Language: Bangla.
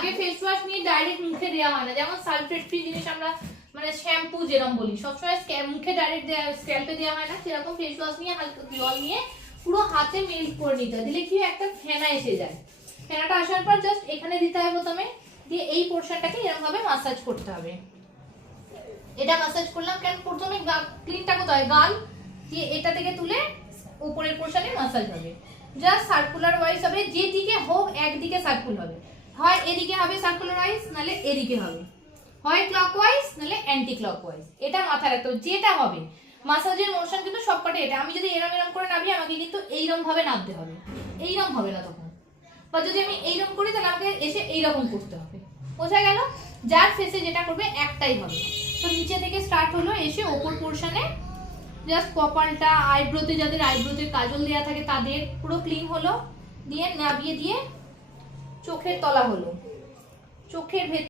আগে ফেস ওয়াশ নিয়ে ডাইরেক্ট মুখে দেওয়া হয় না, যেমন সালফেট ফ্রি জিনিস আমরা মানে শ্যাম্পু যেরকম বলি সবসময় মুখে ডাইরেক্ট স্ক্যাল্পে দেওয়া হয় না, সেরকম ফেস ওয়াশ নিয়ে হালকা জল নিয়ে পুরো হাতে মেল্ট করে নিতে হয়, দিলে কি একটা ফেনা এসে যায়। ফেনাটা আসার পর জাস্ট এখানে দিতে হবে প্রথমে, দিয়ে এই পোর্শনটাকে এরকম ভাবে মাসাজ করতে হবে। এটা মাসাজ করলাম, কেন প্রথমে ক্লিনটা কোথায়, গাল দিয়ে এটা থেকে তুলে উপরের পোর্শনে মাসাজ হবে, জাস্ট সার্কুলার ওয়াইজ হবে, যেদিকে হোক একদিকে সার্কুল হবে, হয় এদিকে হবে সার্কুলার ওয়াইজ, নালে এদিকে হবে, হয় ক্লকওয়াইজ নালে অ্যান্টি ক্লকওয়াইজ। এটা মাথায় রাখতে হবে, যেটা হবে মাসাজের মোশন কিন্তু সবকটা এটা। আমি যদি এরম এরম করে নাবি, আমাকে কিন্তু এইরকম ভাবে নাবতে হবে, এইরকম হবে না তখন। বা যদি আমি এইরকম করি তাহলে আমাকে এসে এইরকম করতে হবে। বোঝা গেল? যার ফেসে যেটা করবে একটাই হবে। তো নিচে থেকে স্টার্ট হলো, এসে ওপর পোর্শনে জাস্ট কপালটা, আইব্রোতে যাদের আইব্রোতে কাজল দেওয়া থাকে তাদের পুরো ক্লিন হলো, দিয়ে নাবিয়ে দিয়ে চোখের তলা হলো, চোখের ভেতর